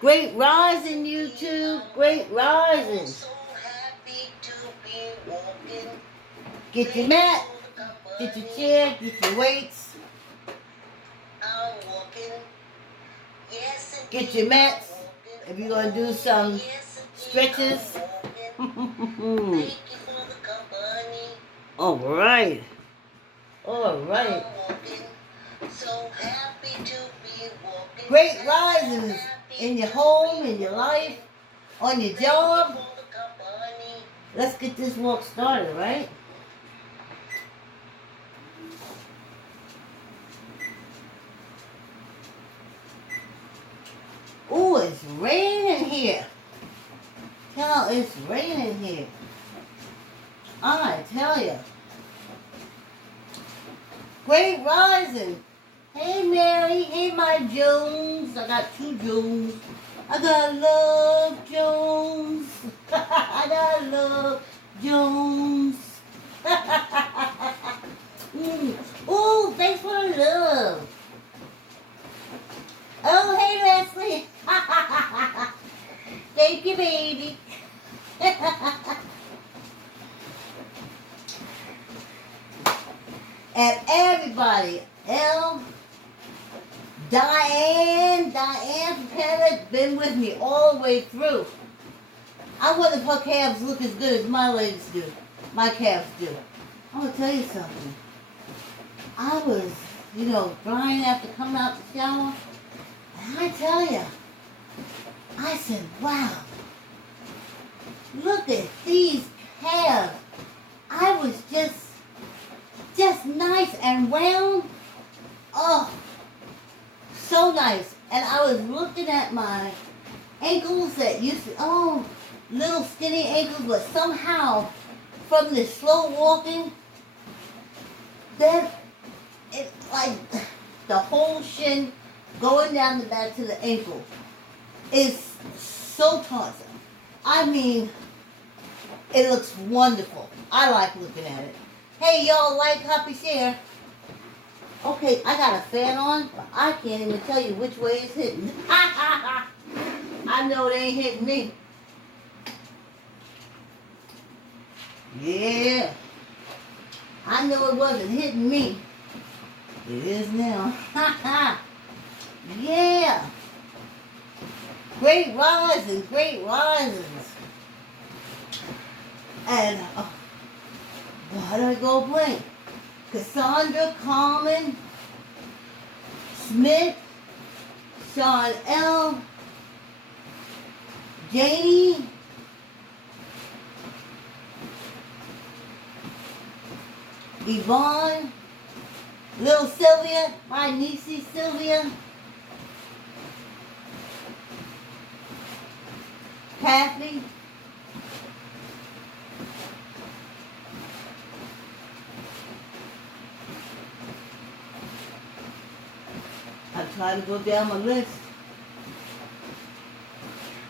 Great rising, YouTube. Great rising. Get your mat, get your chair, get your weights. Get your mats. If you're going to do some stretches. All right. All right. Great risings in your home, in your life, on your job. Let's get this walk started, right? Ooh, it's raining here. Tell, it's raining here. I tell you. Great rising. Hey, Mary. Hey, my Jones. I got two Jones. I got Love Jones. I got Love Jones. Ooh, thanks for the love. Oh, hey, Leslie. Thank you, baby. And everybody, Diane from Canada, been with me all the way through. I wonder if her calves look as good as my legs do. My calves do. I'm going to tell you something. I was, drying after coming out the shower. And I tell you, I said, wow, look at these calves. I was just nice and round. Oh, so nice. And I was looking at my ankles that used to, little skinny ankles, but somehow from the slow walking, then it like the whole shin going down the back to the ankle is so taut. I mean, it looks wonderful. I like looking at it. Hey, y'all, like, copy, share. Okay, I got a fan on, but I can't even tell you which way it's hitting. I know it ain't hitting me. Yeah. I know it wasn't hitting me. It is now. Yeah. Great risings, great risings. And, why did I go blank? Cassandra, Carmen, Smith, Sean L., Janie, Yvonne, little Sylvia, my niecey Sylvia, Kathy, I'm trying to go down my list.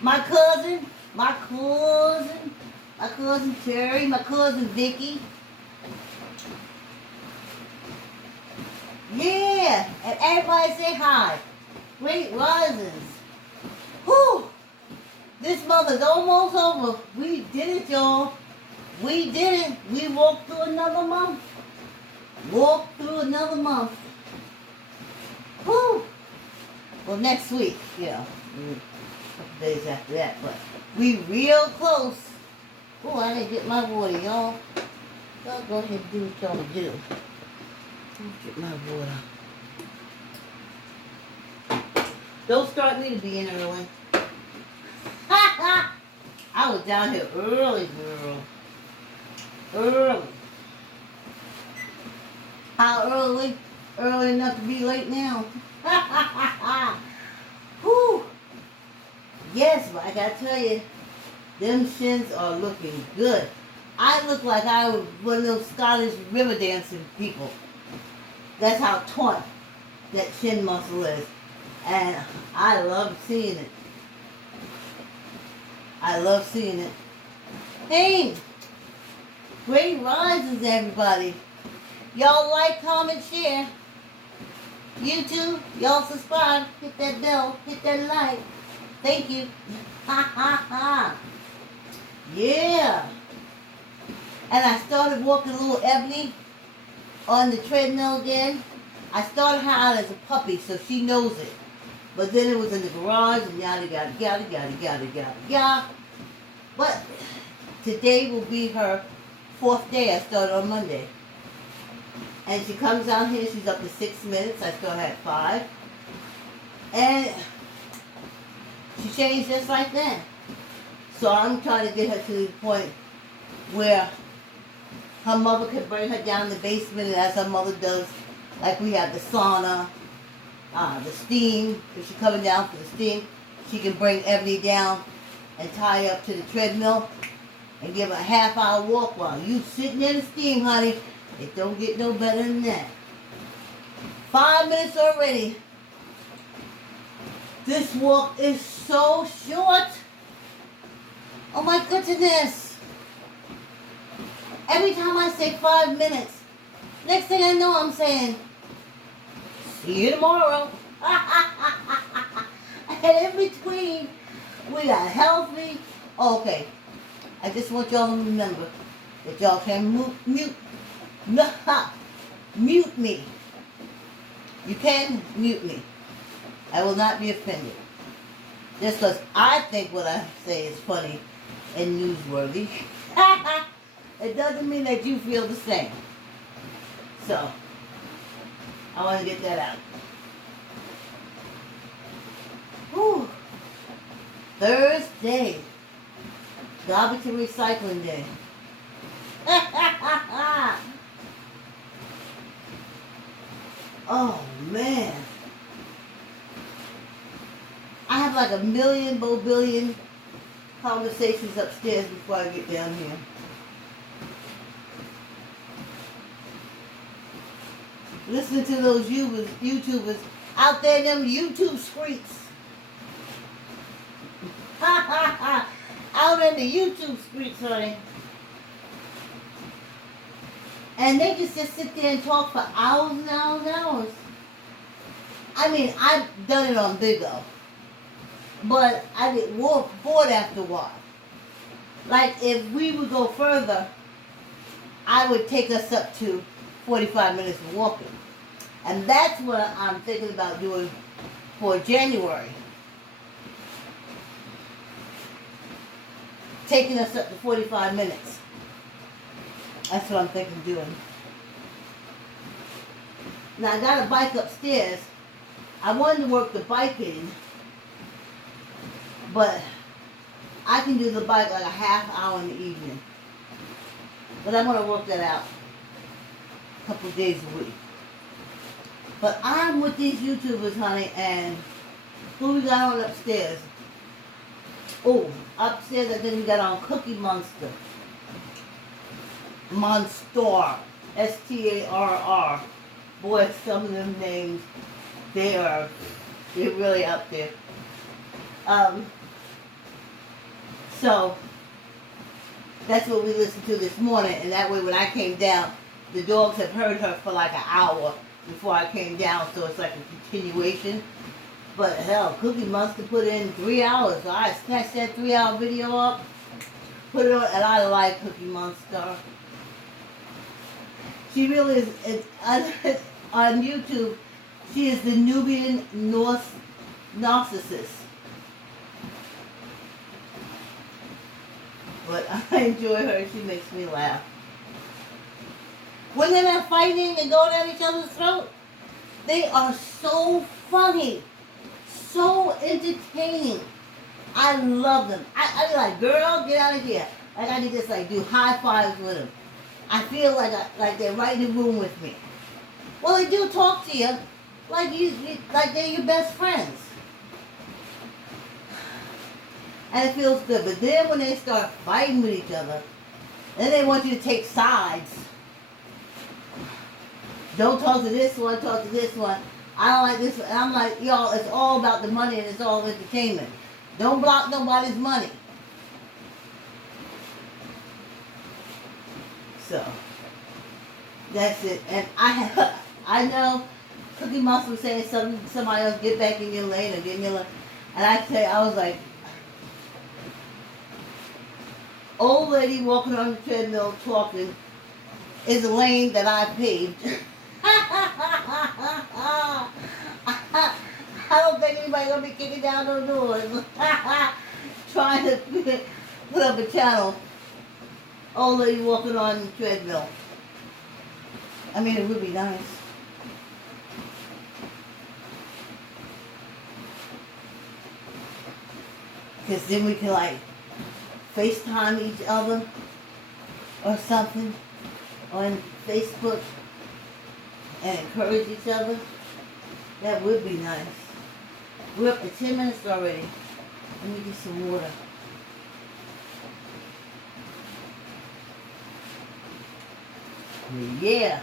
My cousin Terry, my cousin Vicky. Yeah, and everybody say hi. Great risings. Whew. This month is almost over. We did it, y'all. We did it. We walked through another month. Whew. Well, next week, a couple days after that, but we real close. Oh, I didn't get my water, y'all. Y'all go ahead and do what y'all do. Get my water. Don't start me to be in early. I was down here early, girl. Early. How early? Early enough to be late now. Whew. Yes, but I gotta tell you, them shins are looking good. I look like I was one of those Scottish river dancing people. That's how taut that shin muscle is. And I love seeing it. Hey, great rises, everybody. Y'all like, comment, share. YouTube, y'all subscribe, hit that bell, hit that like. Thank you. Ha ha ha. Yeah. And I started walking little Ebony on the treadmill again. I started her out as a puppy, so she knows it. But then it was in the garage and yada yada yada yada yada yada yada. But today will be her 4th day. I started on Monday. And she comes out here, she's up to 6 minutes. I still had 5. And she changed just like that. So I'm trying to get her to the point where her mother could bring her down the basement, and as her mother does, like we have the sauna, the steam. If she's coming down for the steam, she can bring Ebony down and tie her up to the treadmill and give her a half-hour walk while you sitting in the steam, honey. It don't get no better than that. 5 minutes already. This walk is so short. Oh my goodness. Every time I say 5 minutes, next thing I know I'm saying, see you tomorrow. And in between, we got healthy. Okay, I just want y'all to remember that y'all can mute me. You can mute me. I will not be offended. Just because I think what I say is funny and newsworthy, it doesn't mean that you feel the same. So, I want to get that out. Whew. Thursday. Garbage and recycling day. Oh, man. I have like a million, billion conversations upstairs before I get down here. Listen to those YouTubers out there in them YouTube streets. Out in the YouTube streets, honey. And they just sit there and talk for hours and hours and hours. I mean, I've done it on Big O. But I get bored after a while. Like, if we would go further, I would take us up to 45 minutes of walking. And that's what I'm thinking about doing for January. Taking us up to 45 minutes. That's what I'm thinking of doing. Now, I got a bike upstairs. I wanted to work the bike in, but I can do the bike like a half hour in the evening. But I'm going to work that out a couple of days a week. But I'm with these YouTubers, honey, and who we got on upstairs? Oh, upstairs I think we got on Cookie Monster. Monster. S-T-A-R-R. Boy, some of them names, they're really up there. So, that's what we listened to this morning, and that way when I came down, the dogs have heard her for like an hour before I came down, so it's like a continuation. But hell, Cookie Monster put in 3 hours, so I snatched that 3-hour video up, put it on, and I like Cookie Monster. She really is, on YouTube, she is the Nubian narcissist. But I enjoy her, she makes me laugh. When they're not fighting and going at each other's throat, they are so funny, so entertaining. I love them. I be like, girl, get out of here. Like I can just like do high fives with them. I feel like they're right in the room with me. Well, they do talk to you like like they're your best friends. And it feels good. But then when they start fighting with each other, then they want you to take sides. Don't talk to this one, talk to this one. I don't like this one. And I'm like, y'all, it's all about the money and it's all entertainment. Don't block nobody's money. So, that's it. And I know Cookie Monster was saying somebody else, get back in your lane or get in your lane. And I tell you, I was like, old lady walking on the treadmill talking is a lane that I paved. I don't think anybody's gonna be kicking down those doors trying to put up a channel. Old lady walking on the treadmill. I mean, it would be nice. Because then we can like FaceTime each other or something on Facebook and encourage each other. That would be nice. We're up to 10 minutes already. Let me get some water. Yeah.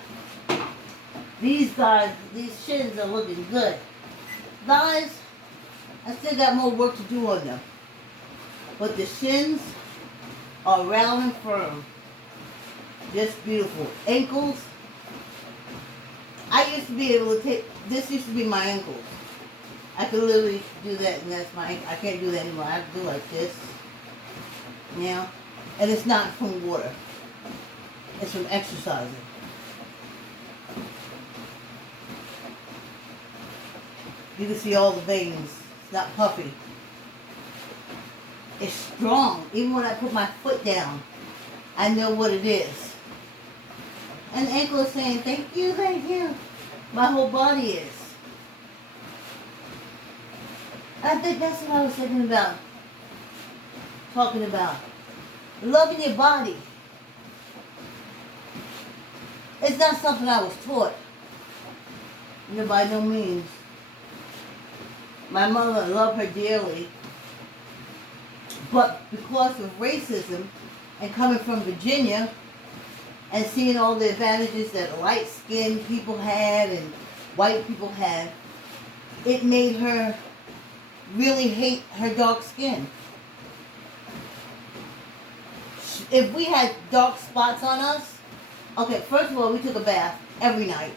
These guys, these shins are looking good. Guys, I still got more work to do on them. But the shins are round and firm. Just beautiful. Ankles. I used to be able to take, this used to be my ankles. I could literally do that and that's my ankle. I can't do that anymore. I have to do like this. Now. And it's not from water. It's from exercising. You can see all the veins. It's not puffy. It's strong. Even when I put my foot down, I know what it is. And the ankle is saying, thank you, thank you. My whole body is. I think that's what I was thinking about. Talking about. Loving your body. It's not something I was taught. No, by no means. My mother loved her dearly. But because of racism and coming from Virginia and seeing all the advantages that light-skinned people had and white people had, it made her really hate her dark skin. If we had dark spots on us, okay, first of all, we took a bath every night.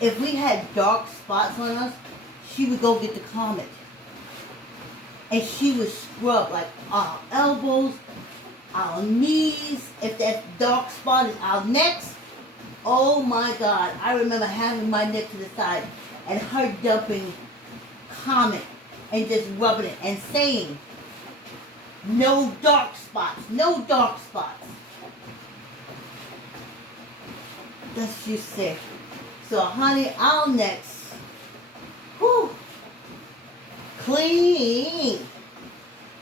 If we had dark spots on us, she would go get the Comet. And she would scrub like our elbows, our knees, if that dark spot is our necks. Oh my God, I remember having my neck to the side and her dumping Comet and just rubbing it and saying, no dark spots, no dark spots. That's what you say. So honey, our necks, whew, clean.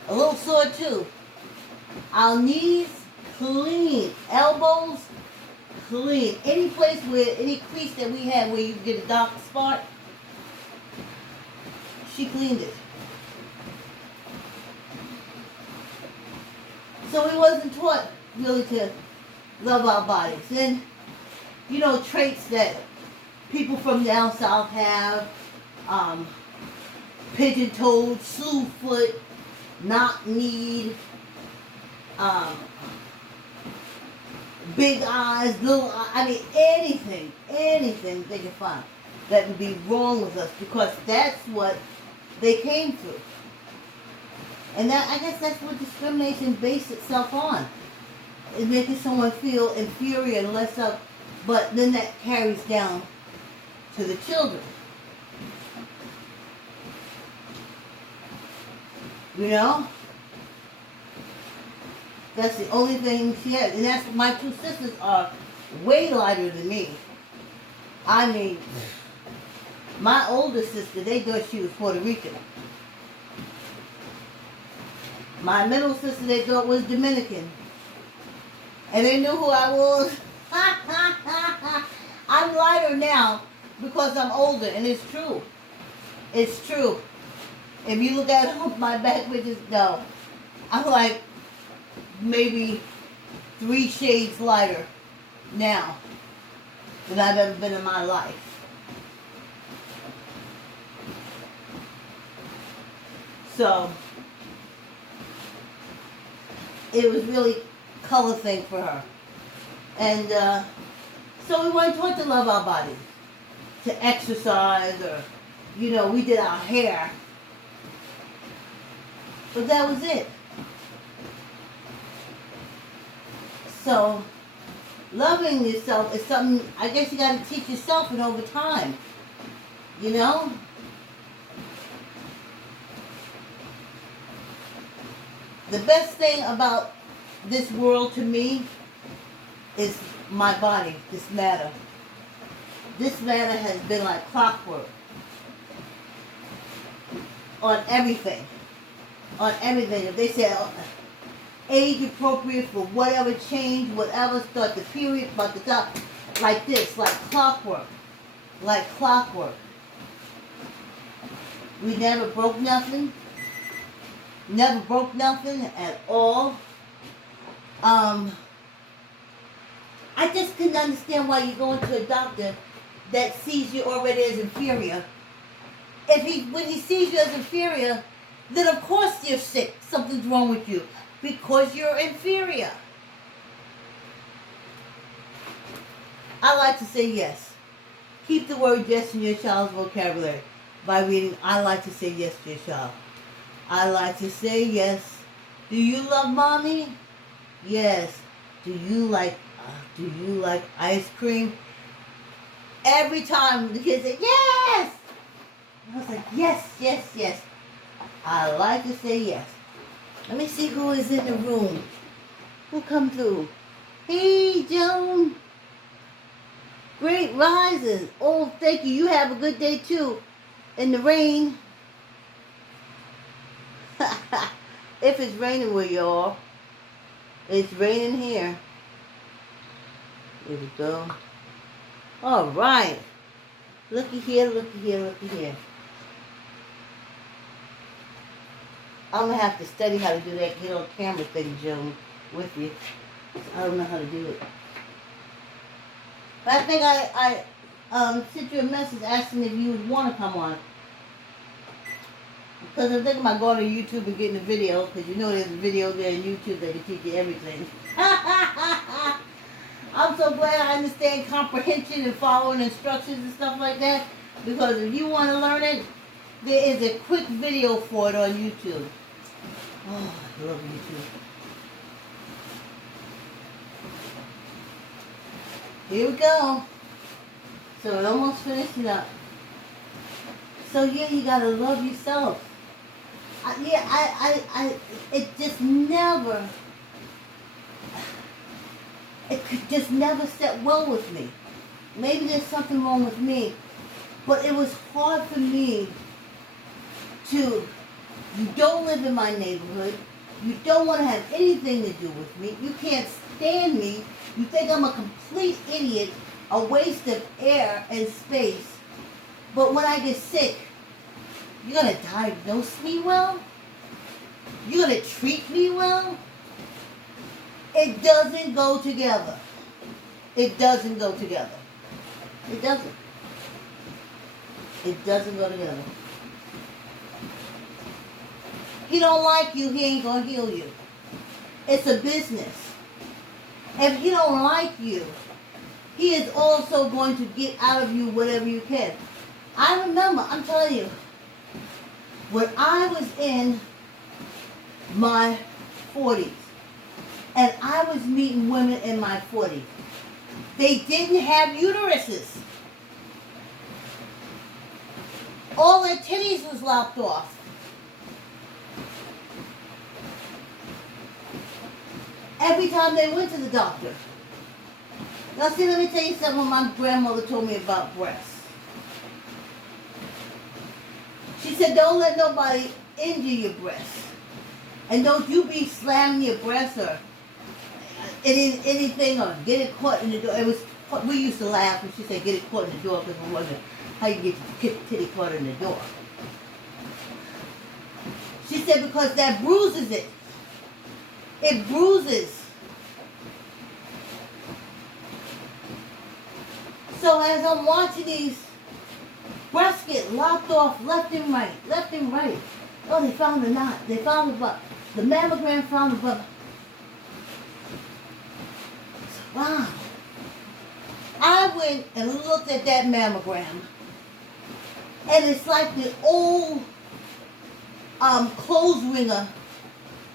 A little sore too. Our knees, clean. Elbows, clean. Any place where, any crease that we had where you get a dark spot, she cleaned it. So we wasn't taught really to love our bodies. And, you know, traits that people from down south have, pigeon-toed, slew-foot, knock-kneed, big eyes, little eyes, I mean anything they can find that would be wrong with us because that's what they came through. And that, I guess that's what discrimination based itself on. Is making someone feel inferior and less up, but then that carries down to the children. You know? That's the only thing she has. And that's, my two sisters are way lighter than me. I mean, my older sister, they thought she was Puerto Rican. My middle sister, they thought was Dominican. And they knew who I was. I'm lighter now because I'm older, and it's true. It's true. If you look at my back pictures, no. I'm like maybe 3 shades lighter now than I've ever been in my life. So, it was really color thing for her. And so we weren't taught to love our bodies, to exercise, or, you know, we did our hair. But that was it. So, loving yourself is something, I guess you got to teach yourself and over time. You know? The best thing about this world to me is my body, this matter. This matter has been like clockwork on everything. On everything. If they say age appropriate for whatever change, whatever, start the period, about the top, like this, like clockwork. Like clockwork. We never broke nothing. Never broke nothing at all. I just couldn't understand why you go into a doctor that sees you already as inferior. When he sees you as inferior, then of course you're sick. Something's wrong with you because you're inferior. I like to say yes. Keep the word yes in your child's vocabulary by reading I like to say yes to your child. I like to say yes. Do you love mommy? Yes. Do you like ice cream? Every time the kids say yes. I was like yes, yes, yes. I like to say yes. Let me see who is in the room. Who come through? Hey, Joan. Great rising. Oh, thank you. You have a good day too. In the rain. If it's raining where y'all, it's raining here. There we go. All right. Looky here, looky here, looky here. I'm going to have to study how to do that little camera thing, Joan, with you. I don't know how to do it. But I think I sent you a message asking if you would want to come on. Because I'm thinking about going to YouTube and getting a video, because you know there's a video there on YouTube that can teach you everything. I'm so glad I understand comprehension and following instructions and stuff like that. Because if you want to learn it, there is a quick video for it on YouTube. Oh, I love YouTube. Here we go. So it almost finished it up. So yeah, you gotta love yourself. It just never, it could just never set well with me. Maybe there's something wrong with me, but it was hard for me to, you don't live in my neighborhood, you don't want to have anything to do with me, you can't stand me, you think I'm a complete idiot, a waste of air and space, but when I get sick, you're going to diagnose me well? You're going to treat me well? It doesn't go together. It doesn't go together. It doesn't. It doesn't go together. He don't like you, he ain't going to heal you. It's a business. If he don't like you, he is also going to get out of you whatever you can. I remember, I'm telling you, when I was in my 40s, and I was meeting women in my 40s, they didn't have uteruses. All their titties was lopped off. Every time they went to the doctor. Now see, let me tell you something my grandmother told me about breasts. She said, don't let nobody injure your breasts. And don't you be slamming your breasts or anything or get it caught in the door. It was, we used to laugh when she said get it caught in the door because we wondered how you get your titty caught in the door. She said because that bruises it. It bruises. So as I'm watching these breasts get lopped off left and right, left and right. Oh, they found the knot. They found the butt. The mammogram found the butt. Wow. I went and looked at that mammogram. And it's like the old clothes wringer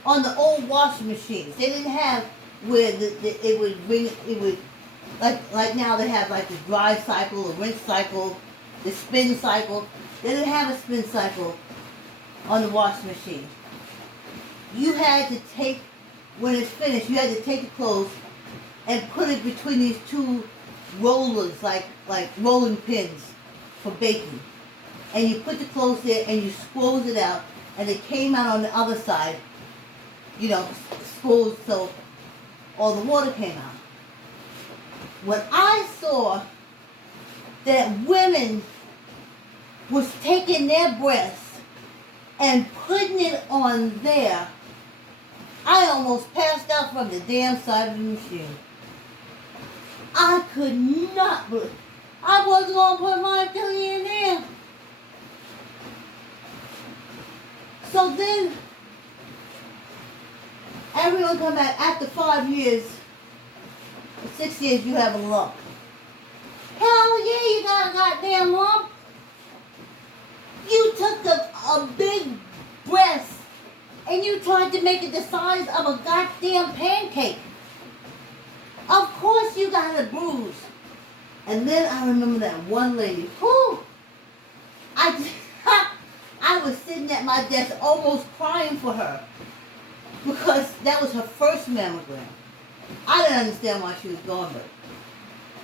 on the old washing machines. They didn't have where it would bring it would like now they have like the dry cycle, the rinse cycle, the spin cycle. They didn't have a spin cycle on the washing machine. You had to take, when it's finished, you had to take the clothes and put it between these two rollers, like rolling pins for baking. And you put the clothes there and you squoze it out, and it came out on the other side, squoze so all the water came out. When I saw that women was taking their breasts and putting it on there, I almost passed out from the damn side of the machine. I could not believe. I wasn't going to put my opinion in there. So then, everyone come back after 5 years, 6 years, you have a lump. Hell yeah, you got a goddamn lump. You took a big breast and you tried to make it the size of a goddamn pancake. Of course you got a bruise. And then I remember that one lady. Whew, I was sitting at my desk almost crying for her because that was her first mammogram. I didn't understand why she was going, but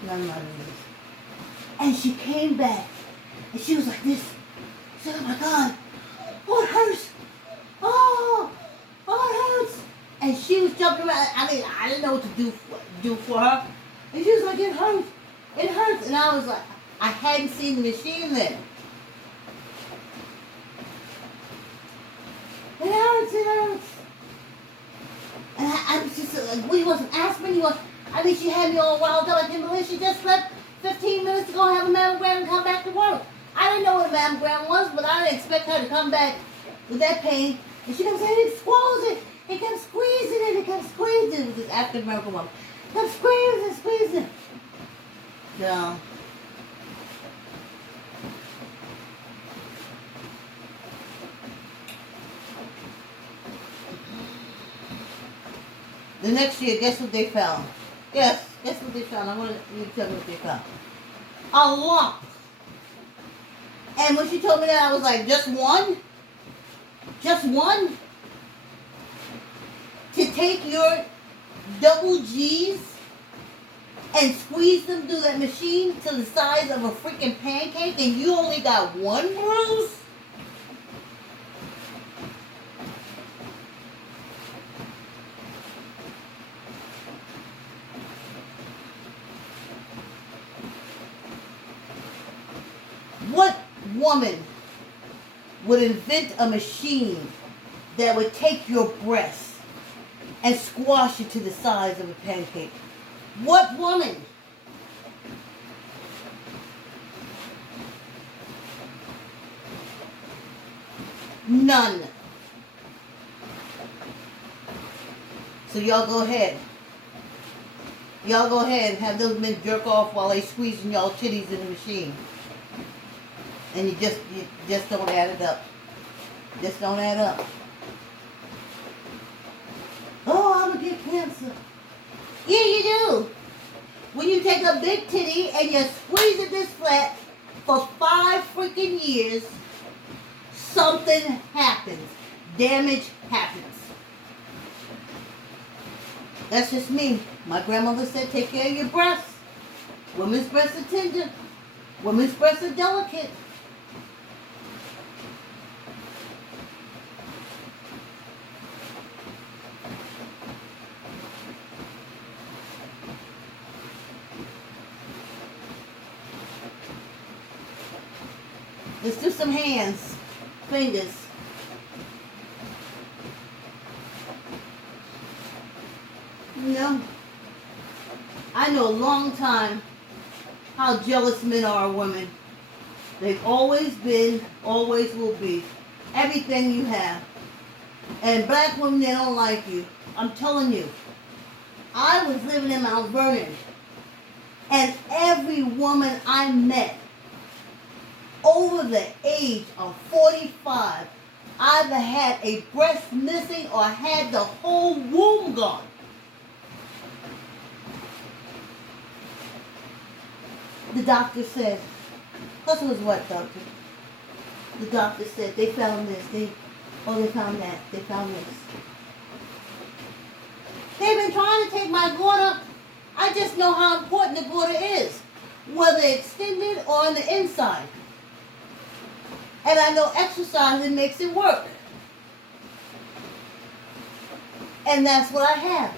none of my business. And she came back and she was like this. She said, oh my God, oh it hurts. Oh it hurts. And she was jumping around. I mean, I didn't know what to do for her. And she was like, it hurts. It hurts. And I was like, I hadn't seen the machine then. It hurts, it hurts. And I was just like, what, you want some aspirin? She had me all wound up. I didn't believe she just slept 15 minutes to go have a mammogram and come back to work. I didn't know what a mammogram was, but I didn't expect her to come back with that pain. And she kept saying, it swallows it. It kept squeezing it. It kept squeezing it. It was this African American woman. It kept squeezing it. No. The next year, guess what they found? Yes, guess what they found? I want you to tell me what they found. A lump. And when she told me that, I was like, just one? Just one? To take your double G's and squeeze them through that machine to the size of a freaking pancake and you only got one bruise? What woman would invent a machine that would take your breast and squash it to the size of a pancake? What woman? None. So y'all go ahead. Y'all go ahead and have those men jerk off while they squeezing y'all titties in the machine. And you just don't add it up. Just don't add up. Oh, I'm gonna get cancer. Yeah, you do. When you take a big titty and you squeeze it this flat for 5 freaking years, something happens. Damage happens. That's just me. My grandmother said, take care of your breasts. Women's breasts are tender. Women's breasts are delicate. Let's do some hands, fingers. I know a long time how jealous men are of women. They've always been, always will be. Everything you have. And black women, they don't like you. I'm telling you. I was living in Mount Vernon. And every woman I met over the age of 45 either had a breast missing or had the whole womb gone. The doctor said, plus it was what, doctor? The doctor said, they found this, they found that, they found this. They've been trying to take my daughter. I just know how important the daughter is, whether extended or on the inside. And I know exercising makes it work. And that's what I have.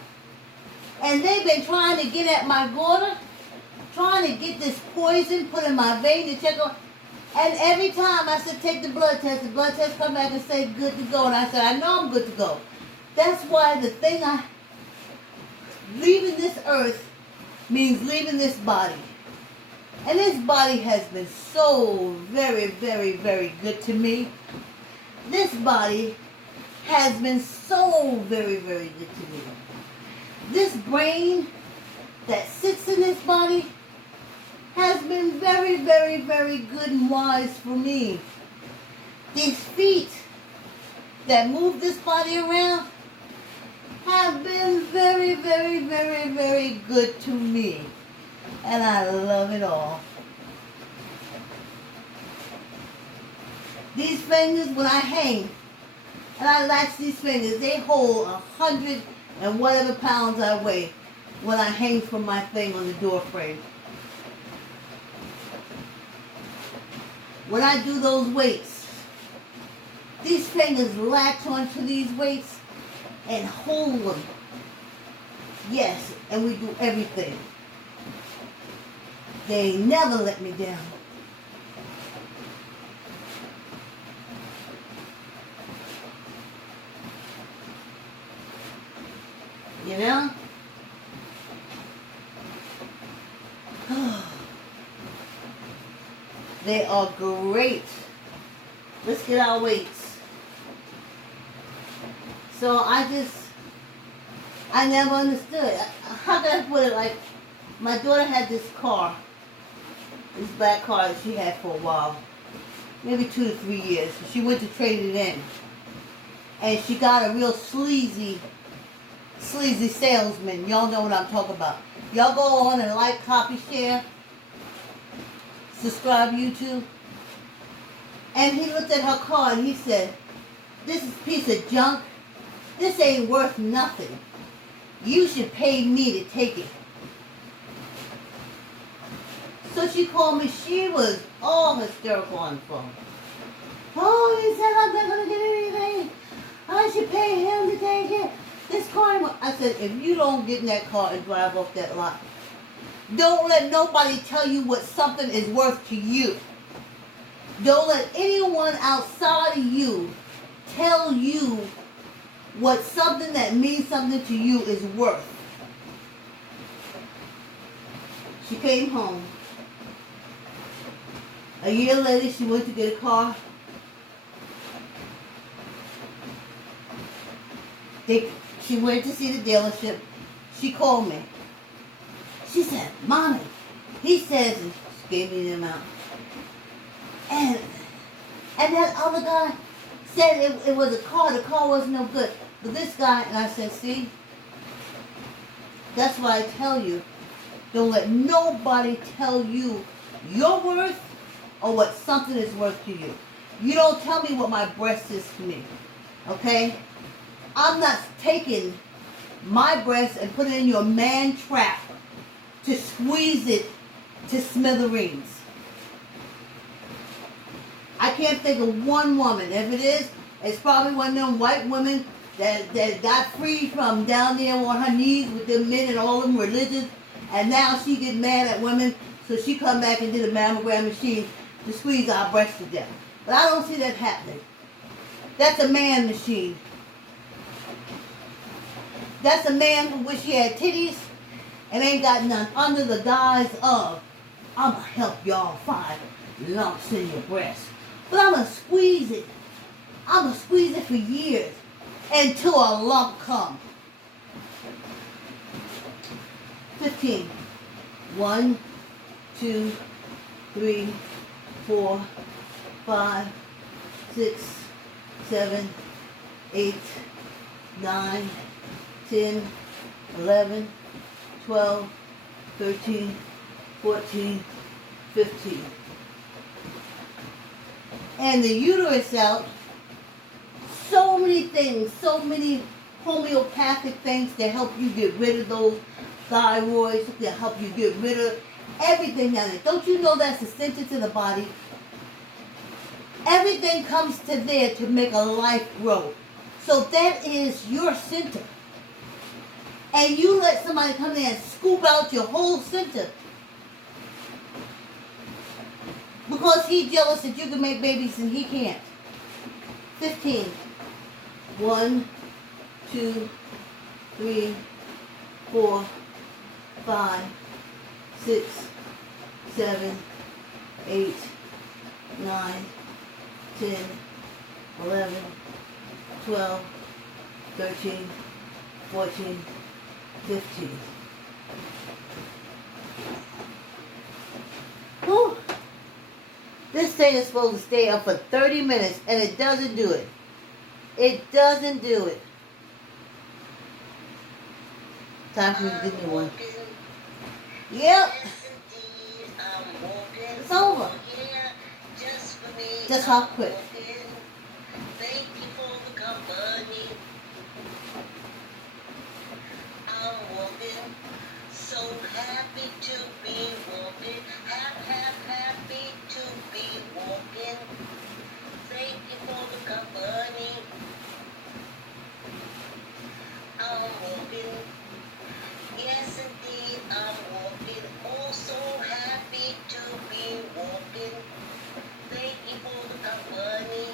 And they've been trying to get at my daughter, trying to get this poison put in my vein to check on. And every time I said, take the blood test come back and say, good to go. And I said, I know I'm good to go. That's why the thing leaving this earth means leaving this body. And this body has been so very, very, very good to me. This body has been so very, very good to me. This brain that sits in this body has been very, very, very good and wise for me. These feet that move this body around have been very, very, very, very good to me. And I love it all. These fingers, when I hang, and I latch these fingers, they hold 100 and whatever pounds I weigh when I hang from my thing on the door frame. When I do those weights, these fingers latch onto these weights and hold them. Yes, and we do everything. They never let me down. You know? They are great. Let's get our weights. So I never understood. How can I put it? Like, my daughter had this car. This black car that she had for a while. Maybe 2 to 3 years. She went to trade it in. And she got a real sleazy salesman. Y'all know what I'm talking about. Y'all go on and like, copy, share, subscribe YouTube. And he looked at her car and he said, this is a piece of junk. This ain't worth nothing. You should pay me to take it. So she called me. She was all hysterical on the phone. Oh, he said I'm not going to get anything. I should pay him to take it. This car, I said, if you don't get in that car and drive off that lot, don't let nobody tell you what something is worth to you. Don't let anyone outside of you tell you what something that means something to you is worth. She came home. A year later, she went to get a car. She went to see the dealership. She called me. She said, Mommy, he says, and she gave me the amount. And that other guy said it was a car. The car wasn't no good. But this guy, and I said, see, that's why I tell you, don't let nobody tell you your worth or what something is worth to you. You don't tell me what my breast is to me. Okay? I'm not taking my breast and putting it in your man trap to squeeze it to smithereens. I can't think of one woman. If it is, it's probably one of them white women that got free from down there on her knees with them men and all them religions, and now she get mad at women, so she come back and did a mammogram machine to squeeze our breasts to death. But I don't see that happening. That's a man machine. That's a man who wish he had titties and ain't got none under the guise of, I'm going to help y'all find lumps in your breast. But I'm going to squeeze it. I'm going to squeeze it for years until a lump comes. 15. 1, 2, 3, 4, 5, 6, 7, 8, 9, 10, 11, 12, 13, 14, 15. And the uterus out, so many things, so many homeopathic things to help you get rid of those thyroids, to help you get rid of everything down there. Don't you know that's essential to the body? Everything comes to there to make a life grow. So that is your center. And you let somebody come in and scoop out your whole center. Because he's jealous that you can make babies and he can't. 15. 1, 2, 3, 4, 5, 6, 7, 8, 9, 10, 11, 12, 13, 14, 15. Whew. This thing is supposed to stay up for 30 minutes and it doesn't do it. It doesn't do it. Time for me to give me one. Yep. It's over. Just how quick. Thank you for the company. I'm walking, so happy to be walking. Happy to be walking. Thank you for the company. I'm walking. Yes, indeed, I'm walking. Oh, so happy to be walking. Thank you for the company.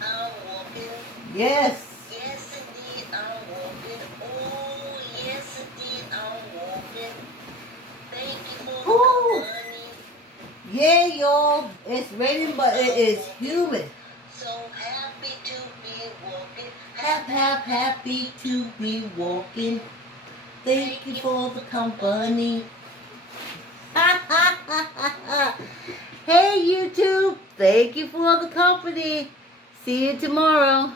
I'm walking. Yes. Yes, indeed, I'm walking. Oh, yes, indeed, I'm walking. Thank you for the Woo. company. Yeah, y'all. It's raining, but it is humid. So happy to be walking. Happy to be walking. Thank you for the company. Hey, YouTube. Thank you for the company. See you tomorrow.